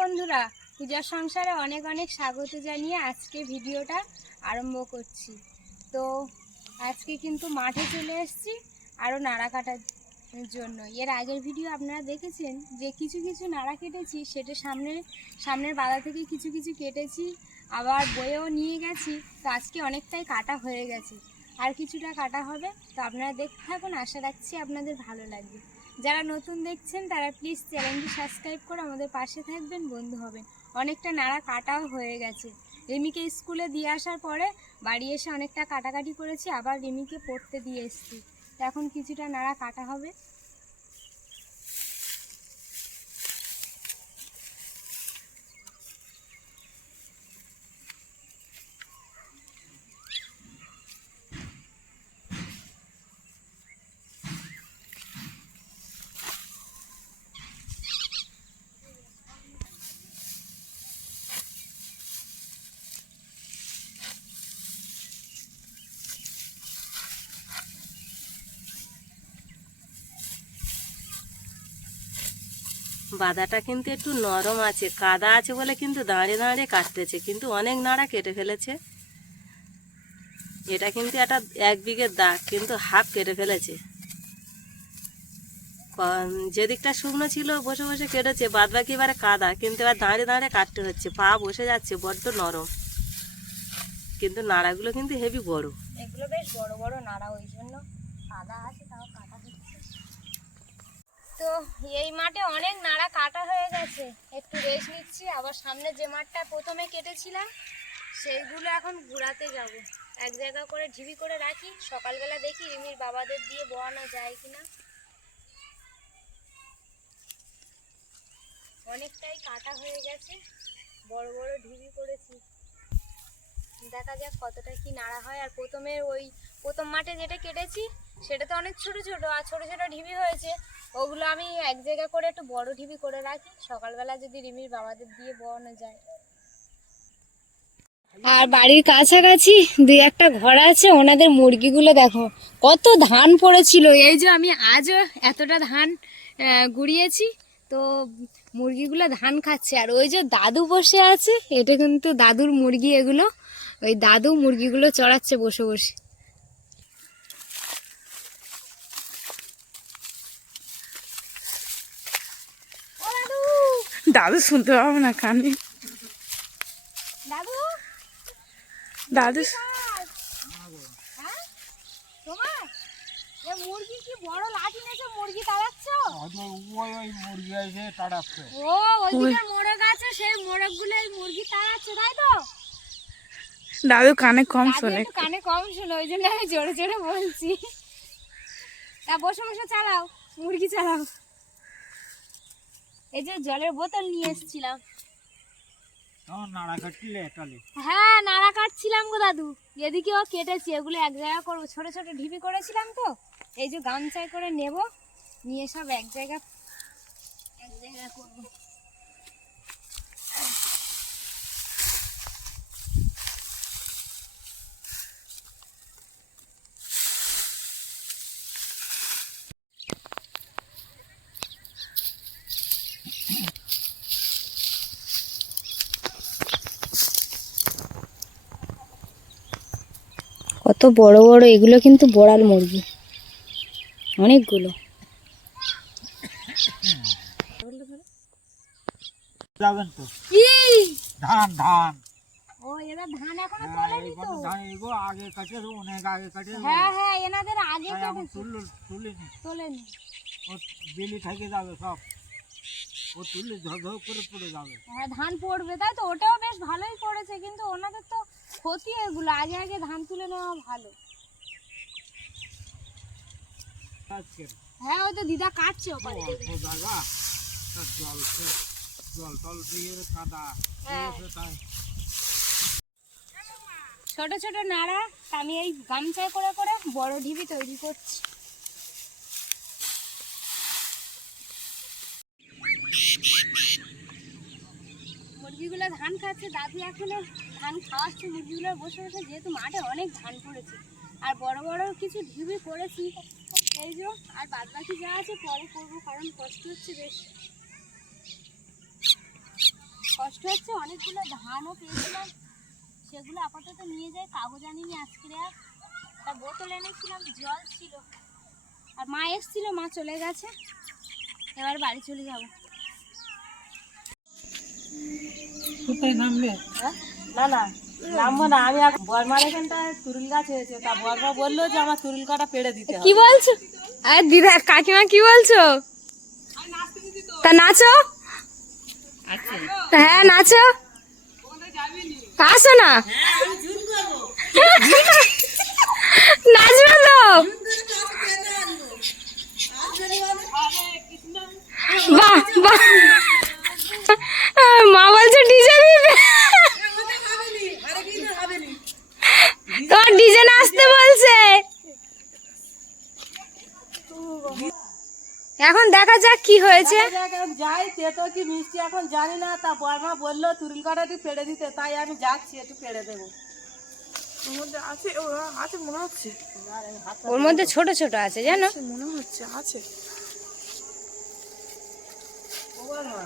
বন্ধুরা, পূজার সংসারে অনেক অনেক স্বাগত জানিয়ে আজকে ভিডিওটা আরম্ভ করছি। তো আজকে কিন্তু মাঠে চলে এসেছি আরও নাড়া কাটার জন্য। এর আগের ভিডিও আপনারা দেখেছেন যে কিছু কিছু নাড়া কেটেছি, সেটা সামনের বাধা থেকে কিছু কিছু কেটেছি, আবার বয়েও নিয়ে গেছি। তো আজকে অনেকটাই কাটা হয়ে গেছে, আর কিছুটা কাটা হবে। তো আপনারা দেখতে থাকুন, আশা রাখছি আপনাদের ভালো লাগবে। যারা নতুন দেখছেন তারা প্লিজ চ্যানেলটি সাবস্ক্রাইব করে আমাদের পাশে থাকবেন, বন্ধু হবেন। অনেকটা নাড়া কাটাও হয়ে গেছে। রিমিকে স্কুলে দিয়ে আসার পরে বাড়ি এসে অনেকটা কাটাকাটি করেছি, আবার রিমিকে পড়তে দিয়ে এসেছি। এখন কিছুটা নাড়া কাটা হবে। বাদাটা কিন্তু একটু নরম আছে, কাদা আছে বলে কিন্তু দাঁড়িয়ে দাঁড়িয়ে কাটতেছে, কিন্তু অনেক নাড়া কেটে ফেলেছে। এটা কিন্তু একটা 1 বিঘের দাগ, কিন্তু হাফ কেটে ফেলেছে। যেদিকটা শুকনো ছিল বসে বসে কেটেছে, বাদ বাকি এবারে কাদা, কিন্তু এবার দাঁড়িয়ে দাঁড়িয়ে কাটতে হচ্ছে। পা বসে যাচ্ছে, বড্ড নরম। কিন্তু নাড়াগুলো কিন্তু হেভি বড়, এগুলো বেশ বড় বড় নাড়া, ওই জন্য কাদা আছে, তাও কাটা হচ্ছে। তো এই মাঠে অনেক নাড়া কাটা হয়ে গেছে, একটু রেস্ট নিচ্ছি। আবার সামনে যে মাঠটা প্রথমে কেটেছিলাম সেইগুলো এখন ঘুরাতে যাব। এক জায়গা করে ঢিবি করে রাখি, সকালবেলা দেখি রিমির বাবাদের দিয়ে বোয়ানো যায় কিনা। অনেকটাই কাটা হয়ে গেছে, বড় বড় ঢিবি করেছি। দেখা যাক কতটা কি নাড়া হয়। আর প্রথম মাঠে যেটা কেটেছি সেটা তো অনেক ছোট ছোট, আর ছোট ছোট ঢিবি হয়েছে। ওগুলো আমি এক জায়গা করে একটু বড় ঢিবি করে রাখি, সকালবেলা যদি রিমির বাবাদের দিয়ে বোয়ানো যায়। আর বাড়ির কাছাকাছি 2-1টা ঘর আছে, ওনাদের মুরগিগুলো দেখো কত ধান পড়েছিল। এই যে আমি আজও এতটা ধান গুড়িয়েছি, তো মুরগিগুলো ধান খাচ্ছে। আর ওই যে দাদু বসে আছে, এটা কিন্তু দাদুর মুরগি এগুলো। ওই দাদু মুরগিগুলো চড়াচ্ছে বসে বসে। দাদু শুনতে পাবো না কানে। দাদু দাদু তোমার মুরগি কি বড় লাঠি নিয়েছে, মুরগি তাড়াচ্ছ? মুরগি এসে তাড়াচ্ছে। ও ওইদিকে মোরগ আছে, সেই মোরগগুলো এই মুরগি তাড়াচ্ছে, তাই তো? দাদু কানে কম দাদু শোনে। একটু কানে কম শোনে, ওই জন্য আমি জোরে জোরে বলছি। তা বসে বসে চালাও, মুরগি চালাও। এই যে জলের বোতল নিয়ে এসেছিলাম। নাড়া কাটলে তাহলে হ্যাঁ, নাড়া কাটছিলাম গো দাদু। এদিকেও কেটেছি, এগুলো এক জায়গা করবো। ছোট ছোট ঢিবি করেছিলাম, তো এই যে গামছায় করে নেব, নিয়ে সব এক জায়গা করবো। কত বড় বড় এগুলো, কিন্তু বোড়াল মুরগি অনেকগুলো। যাবেন তো কি ধান ধান ও এরা ধান এখনো তোলেনি তো? ধান এগো আগে কাটে, অনেক আগে কাটে। হ্যাঁ হ্যাঁ, এনাদের আগে এখন তুলেনি। ও বেলি থেকে যাবে সব, ও তুললে ঝকঝক করে পড়ে যাবে। হ্যাঁ, ধান পড়বে, তাই তো? ওটাও বেশ ভালোই পড়েছে, কিন্তু ওনাদের তো ক্ষতি এগুলো। আগে আগে ধান তুলে নেওয়া ভালো। হ্যাঁ, ওই তো দিদা কাটছে ওপারে। অল্প জায়গা, জল টল দিয়ে কাদা। হ্যাঁ, ছোট ছোট নাড়া আমি এই গামছায় করে করে বড় ঢিবি তৈরি করছি। মুরগিগুলো ধান খাচ্ছে, দাদু এখনো ধান খাওয়াচ্ছে মুরগিগুলো বসে বসে, যেহেতু মাঠে অনেক ধান পড়েছে। আর বড় বড় কিছু ঢিবি করেছি, এই যে। আর বাদ বাকি যা আছে পরে করবো, কারণ কষ্ট হচ্ছে বেশ। অনেকগুলো ধানও পেয়েছিলাম, সেগুলো আপাতত নিয়ে যাই। কাগজ আনিনি আজকে, আর একটা বোতল এনেছিলাম, জল ছিল। আর মা এসেছিল, মা চলে গেছে, এবার বাড়ি চলে যাব। কোথায় নামবে? হ্যাঁ? না না, নামবো না। আমি এখন বর্মার এখানটায় তুরুল গাছ হয়েছে, তা বর্মা বললো যে আমার তুরুল কাটা পেড়ে দিতে হবে। কি বলছো? আরে দিদা, কাকিমা কি বলছো? তা নাচো। তা হ্যাঁ নাচো, আসো না। নাচবে তো? বাহ বাহ, মা বলছে ডিজে দিবে। তোমার ডিজে নাচতে বলছে। এখন দেখা যাক কি হয়েছে। দেখা যাক, আমি যাই তেতো কি মিষ্টি এখন জানি না। তা বর্মা বললো তুরুল কাটা একটু পেড়ে দিতে, তাই আমি যাচ্ছি, একটু পেড়ে দেবো। ওর মধ্যে আছে, ও আছে মনে হচ্ছে, ওর মধ্যে ছোট ছোট আছে জানো। মনে হচ্ছে আছে। ও বর্মা,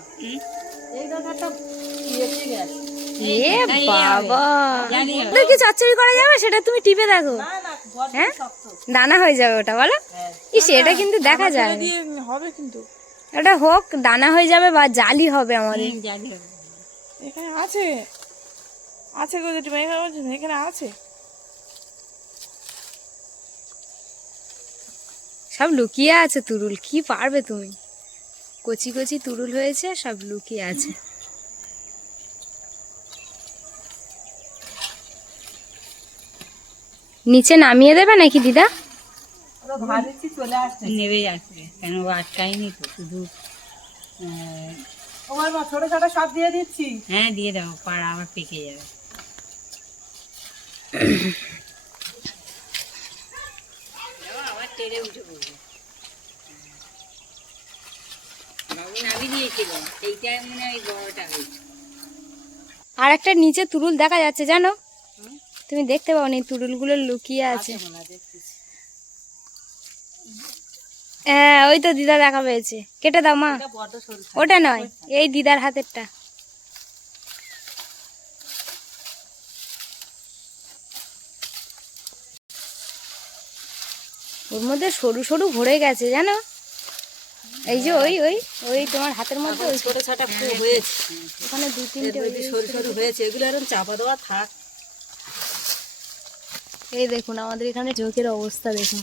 এই ব্যাপারটা এসে গেছে। এ বাবা, ওদের কি চচ্চড়ি করা যাবে সেটা তুমি টিপে দেখো। না না, বড্ড হ্যাঁ? শক্ত। দানা হয়ে যাবে ওটা, বলো। হ্যাঁ। ইস, এটা কিন্তু দেখা যায়। দিয়ে হবে কিন্তু। ওটা হোক, দানা হয়ে যাবে বা জালি হবে আমাদের। এখানে আছে, আছে গো জেঠিমা, এখানে বলছেন এখানে আছে। সব লুকিয়ে আছে তুরুল, কি পারবে তুমি? কচি কচি তুরুল হয়েছে, সব লুকিয়ে আছে। নিচে নামিয়ে দেবে নাকি দিদা? ওরা ভাবছি চলে আসছে। নেবে আসবে, কেন ও আটকায়নি তো, শুধু ও বর্মা, ছোট ছোট সব দিয়ে দিচ্ছি। হ্যাঁ দিয়ে দাও, পাড়া আবার পেকে যাবে। আবার টেরে উঠে পড়বে। বাবু নাবি দিয়েছিল, এইটা মনে হয় বড়টা হয়েছে। আর একটা নিচে তুরুল দেখা যাচ্ছে জানো, তুমি দেখতে পাও নি? তুরুলগুলো লুকিয়ে আছে। হ্যাঁ, ওই তো দিদা দেখা পেয়েছে। কেটে দাও মা। এটা বড্ড সরু। ওটা নয়, এই দিদার হাতেরটা। ওর মধ্যে সরু সরু ভরে গেছে জানো। এই যে ওই ওই ওই তোমার হাতের মধ্যে ওই ছোট ছোট হয়েছে, ওখানে দু তিনটে ওই- সরু সরু হয়েছে। এগুলো এরকম চাপা দেওয়া থাক। এই দেখুন আমাদের এখানে চোখের অবস্থা দেখুন।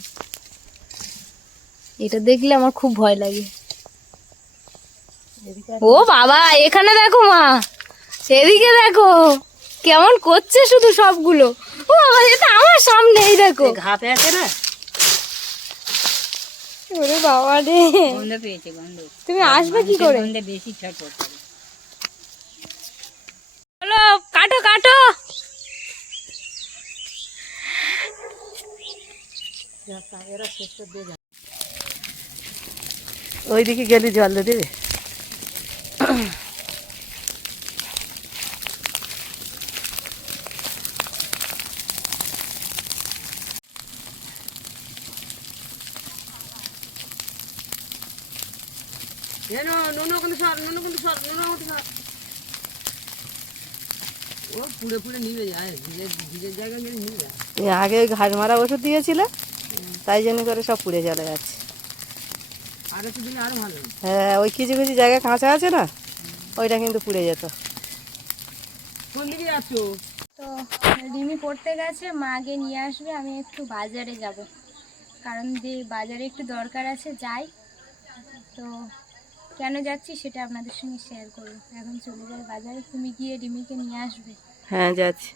এটা দেখলে আমার খুব ভয় লাগে। ও বাবা, এখানে দেখো মা, এদিকে দেখো কেমন করছে শুধু সবগুলো। ও বাবা, এটা আমার সামনে, এই দেখো। ঘা পেয়েছে না। ওরে বাবা রে, গন্ধ পেয়েছে, গন্ধ। তুমি আসবে কি করে? গন্ধে বেশি ছটফট করে। চলো কাটো কাটো। ওইদিকে গেলে জল দেবে। আগে ঘাস মারা ওষুধ দিয়েছিল, তাই জন্য করে সব পুড়ে চলে যাচ্ছে। হ্যাঁ, ওই কিছু কিছু জায়গায় কাঁচা আছে না, ওইটা কিন্তু পুড়ে যেত। তো রিমি পড়তে গেছে, মা আগে নিয়ে আসবে। আমি একটু বাজারে যাব, কারণ যে বাজারে একটু দরকার আছে, যাই। তো কেন যাচ্ছি সেটা আপনাদের সঙ্গে শেয়ার করবো। এখন চলে যাই বাজারে, তুমি গিয়ে রিমিকে নিয়ে আসবে। হ্যাঁ, যাচ্ছি।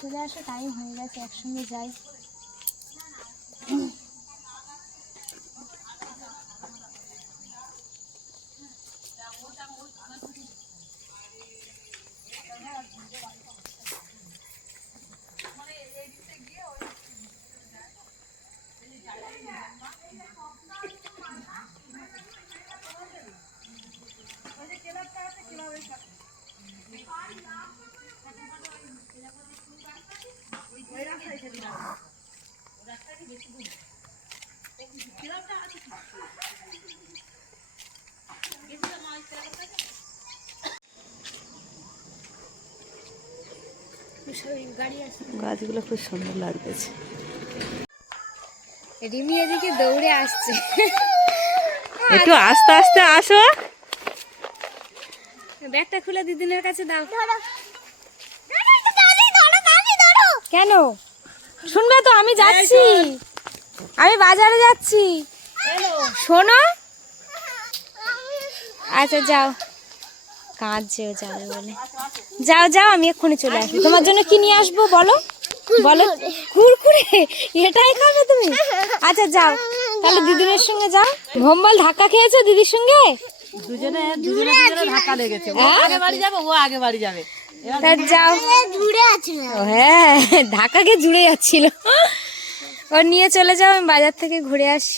চলে আসো, টাইম হয়ে গেছে, একসঙ্গে যাই। গাছগুলো খুব সুন্দর লাগতেছে। রিমি এদিকে দৌড়ে আসছে। একটু আস্তে আস্তে আসো। ব্যাগটা খুলে দিদিনের কাছে দাও। কেন শুনবে তো? আমি যাচ্ছি, আমি বাজারে যাচ্ছি, শোনো। আচ্ছা যাও, কাঁদছেও যাবে বলে। যাও যাও, আমি এক্ষুনি চলে আসবো। তোমার জন্য কি নিয়ে আসবো বলো? বলো। কুরকুরে? এটাই খাবে তুমি? আচ্ছা যাও তাহলে দিদিনের সঙ্গে যাও। ভম্বল ধাক্কা খেয়েছো দিদির সঙ্গে? দুজনে ধাক্কা লেগেছে। ও আগে বাড়ি যাবে, ও আগে বাড়ি যাবে। তা যাও। ও হ্যাঁ, ধাক্কাকে জুড়ে যাচ্ছিল। ও নিয়ে চলে যাও, আমি বাজার থেকে ঘুরে আসি।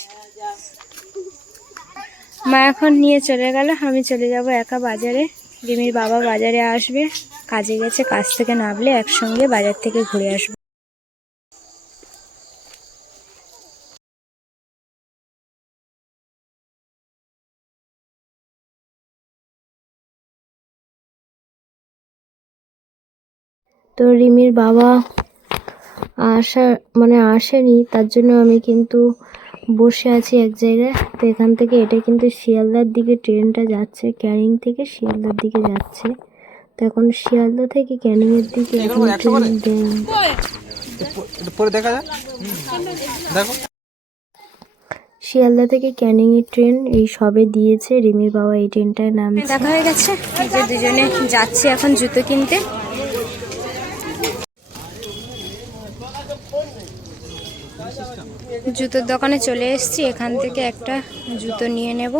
মা এখন নিয়ে চলে গেল, আমি চলে যাব একা বাজারে। রিমির বাবা বাজারে আসবে, কাজে গেছে, কাজ থেকে নামলে একসঙ্গে বাজার থেকে ঘুরে আসবো। তো রিমির বাবা আসেনি, তার জন্য আমি কিন্তু বসে আছি এক জায়গায়। তো এখান থেকে এটা কিন্তু শিয়ালদার দিকে ট্রেনটা যাচ্ছে, ক্যানিং থেকে শিয়ালদার দিকে যাচ্ছে। তো এখন শিয়ালদা থেকে ক্যানিং এর দিকে এখন ট্রেন দেন। শিয়ালদা থেকে ক্যানিং এর ট্রেন এই সবে দিয়েছে, রিমির বাবা এই ট্রেনটায় নামছে। দেখা হয়ে গেছে, এই যে দুজনে যাচ্ছি এখন জুতো কিনতে। জুতোর দোকানে চলে এসেছি, এখান থেকে একটা জুতো নিয়ে নেব।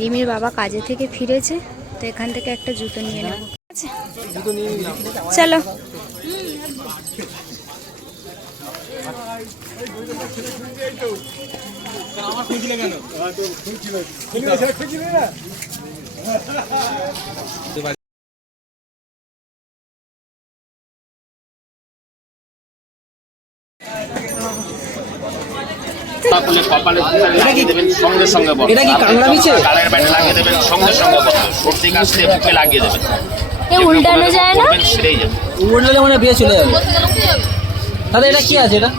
রিমির বাবা কাজে থেকে ফিরেছে, তো এখান থেকে একটা জুতো নিয়ে নেব। চলো। এটা কি কাংড়া বিছে? কানের ব্যান্ড লাগিয়ে দেবেন, সঙ্গে সঙ্গে সর্দি কাশলে বুকে লাগিয়ে দেবেন। উল্টানো যায় না? সেরেই যাবে। উল্টালে মানে বিয়ে চলে যাবে। দাদা এটা কি আছে? এটা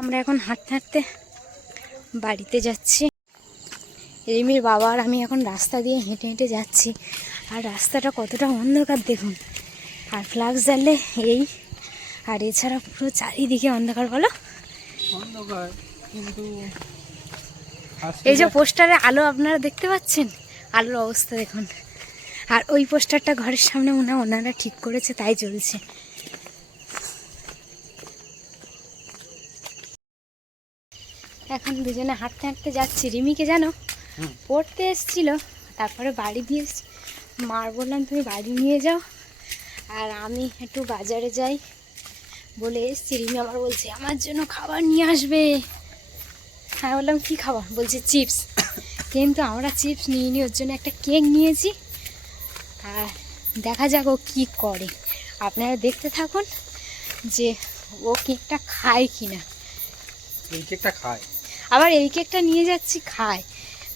আমরা এখন হাঁটতে হাঁটতে বাড়িতে যাচ্ছি। রিমির বাবা আর আমি এখন রাস্তা দিয়ে হেঁটে হেঁটে যাচ্ছি, আর রাস্তাটা কতটা অন্ধকার দেখুন। আর ফ্লাক্স জ্বাললে এই, আর এছাড়া পুরো চারিদিকে অন্ধকার। বলো, এই যে পোস্টারে আলো আপনারা দেখতে পাচ্ছেন, আলোর অবস্থা দেখুন। আর ওই পোস্টারটা ঘরের সামনে মনে হয় ওনারা ঠিক করেছে, তাই চলছে। এখন দুজনে হাঁটতে হাঁটতে যাচ্ছি। রিমিকে জানো পড়তে এসেছিল, তারপরে বাড়ি দিয়ে মার বললাম তুমি বাড়ি নিয়ে যাও, আর আমি একটু বাজারে যাই বলে এসেছি। রিমি আবার বলছে আমার জন্য খাবার নিয়ে আসবে। হ্যাঁ বললাম কী খাবার? বলছে চিপস। কিন্তু আমরা চিপস নিইনি, ওর জন্য একটা কেক নিয়েছি। আর দেখা যাক ও কী করে, আপনারা দেখতে থাকুন যে ও কেকটা খায় কি না। এই কেকটা খায়, আবার এই কেকটা নিয়ে যাচ্ছি খায়।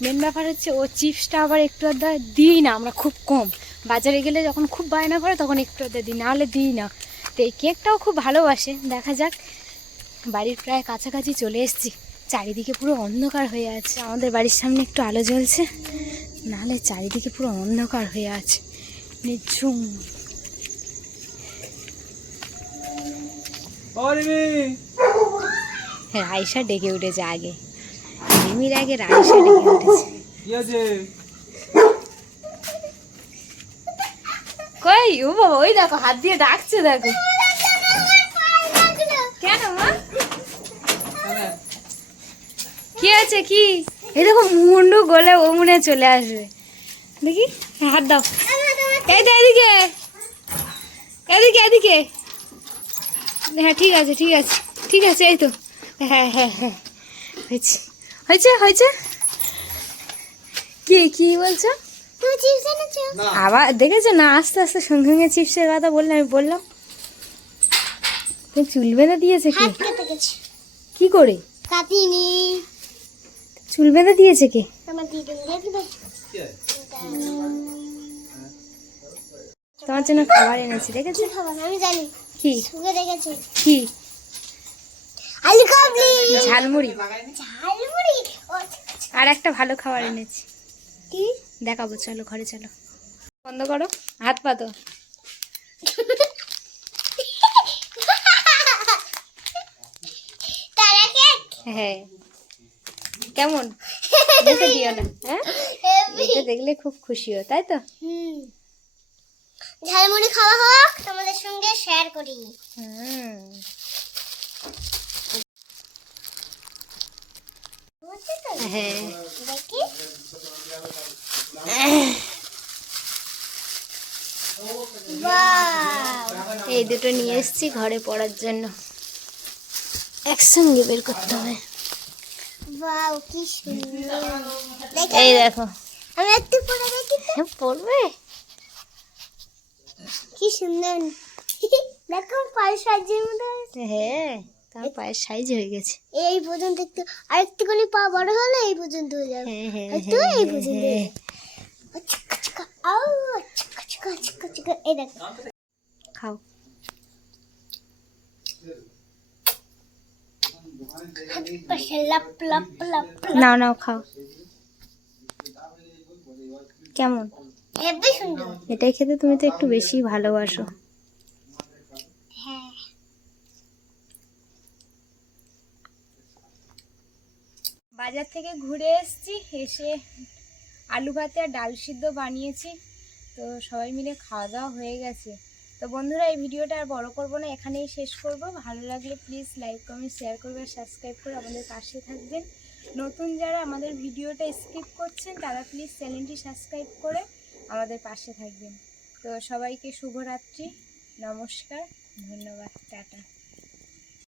মেন ব্যাপার হচ্ছে ও চিপসটা আবার একটু আধা দিই না আমরা, খুব কম। বাজারে গেলে যখন খুব বায়না করে তখন একটু আধা দিই, নাহলে দিই না। তো এই কেকটাও খুব ভালোবাসে। দেখা যাক, বাড়ির প্রায় কাছাকাছি চলে এসেছি, চারিদিকে পুরো অন্ধকার হয়ে আছে। আমাদের বাড়ির সামনে একটু আলো জ্বলছে, নাহলে চারিদিকে পুরো অন্ধকার হয়ে আছে, নিঝুম। রাইসা ডেকে উঠেছে আগে, রিমির আগে রাইসা ডেকে উঠেছে। কই ও বাবা, ওই দেখো হাত দিয়ে ডাকছে, দেখো। কেন মা, কি আছে কি? এই দেখো মুন্ডু গলে ও মনে চলে আসবে, দেখি হাত দাও। এই তো এদিকে এদিকে এদিকে। হ্যাঁ ঠিক আছে ঠিক আছে ঠিক আছে, এই তো। হ্যাঁ হ্যাঁ হ্যাঁ, হয়েছে হয়েছে হয়েছে। কি কি বলছো? আবার দেখেছো না, আস্তে আস্তে সঙ্গে সঙ্গে চিপসের কথা বললে আমি বললাম। তো চুল বেঁধে দিয়েছে কে? কি করে কাটিনি চুল বেঁধে দিয়েছে কে? আমার দিদি দিয়ে দিবে। তোমার জন্য খাবার এনেছি, দেখেছো? কি খাবার আমি জানি, কি সুগে রেখেছি। কি? আলু কাবলি, ঝালমুড়ি। ঝালমুড়ি। আর একটা ভালো খাবার এনেছি, কি দেখাবো, চলো ঘরে চলো। বন্ধ করো, হাত পাতো। তারা কেক হ্যাঁ, কেমন? মুখে দিও না, হ্যাঁ? এটা দেখলে খুব খুশি হো, তাই তো? ঝালমুড়ি খাওয়া হোক, তোমাদের সঙ্গে শেয়ার করি। হুম। হ্যাঁ, দেখি বাহ, এই দুটো নিয়ে এসেছি ঘরে পড়ার জন্য, একসঙ্গে বের করতে হবে। বাহ কি সুন্দর। এই দেখো, আমি একটু পরে দেখি তো। পড়বে? কি সুন্দর। দেখো পায়ের সাইজের মতো হয়েছে। হ্যাঁ, তার পায়ের সাইজ হয়ে গেছে। এই পর্যন্ত একটু আর একটুখানি পা বড় হলে এই পর্যন্ত হয়ে যাবে। হ্যাঁ, হ্যাঁ, একটু এই পর্যন্ত হয়ে যাবে। আচকা, আচকা, আউ, আচকা, আচকা, আচকা, আচকা। এই দেখো খাও। পাশে লাপ লাপ লাপ। নাও নাও, খাও। কেমন? হেবি সুন্দর। এটাই খেতে তুমি তো একটু বেশি ভালোবাসো। হ্যাঁ বাজার থেকে ঘুরে এসেছি, এসে আলু ভাতে আর ডাল সিদ্ধ বানিয়েছি। তো সবাই মিলে খাওয়া দাওয়া হয়ে গেছে। তো বন্ধুরা, এই ভিডিওটা আর বড় করবো না, এখানেই শেষ করব। ভালো লাগলে প্লিজ লাইক কমেন্ট শেয়ার করবে আর সাবস্ক্রাইব করে আমাদের পাশে থাকবেন। নতুন যারা আমাদের ভিডিওটা স্কিপ করছেন তারা প্লিজ চ্যানেলটি সাবস্ক্রাইব করে আমাদের পাশে থাকবেন। তো সবাইকে শুভরাত্রি, নমস্কার, ধন্যবাদ, টাটা।